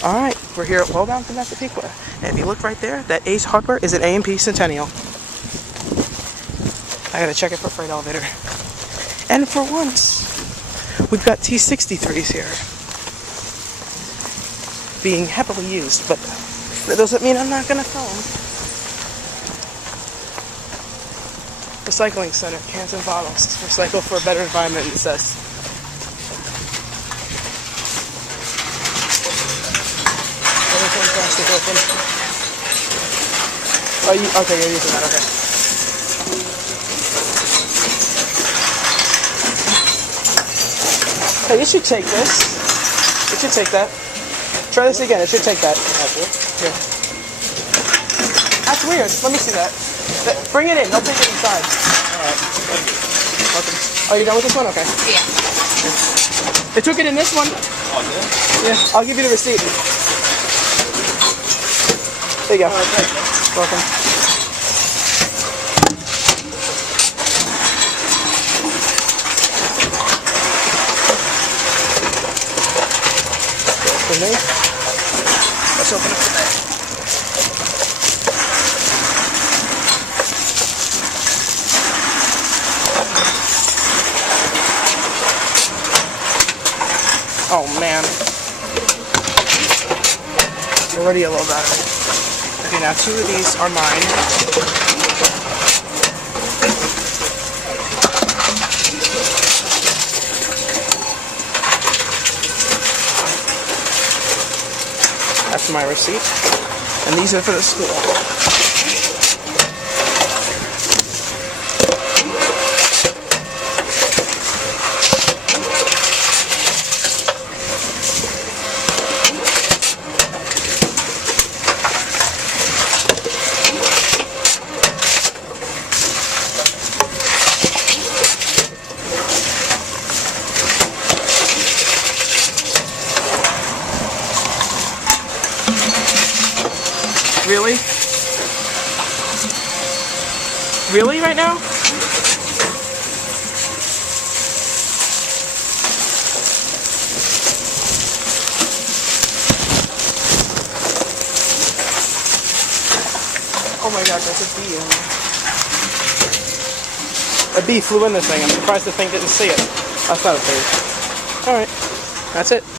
Alright, we're here at Waldbaums in Massapequa. And if you look right there, that Ace hardware is an A&P Centennial. I gotta check it for freight elevator. And for once, we've got T-63s here. Being heavily used, but that doesn't mean I'm not gonna film. Recycling center, cans and bottles. Recycle for a better environment, it says. Plastic open. Oh, okay, you're using that, okay. Hey, you should take this. It should take that. Try this again, it should take that. Here. That's weird, let me see that. Bring it in, they'll take it inside. Alright, thank you. Welcome. Oh, you done with this one? Okay. Yeah. They took it in this one. Oh, yeah? Yeah, I'll give you the receipt. There you go. Alright, thank you. Welcome. For me? Let's open up the bag. Oh man. Already a low battery. Okay, now 2 of these are mine. That's my receipt. And these are for the school. Really? Really right now? Oh my god, there's a bee in there. A bee flew in this thing. I'm surprised the thing didn't see it. That's not a bee. Alright. That's it.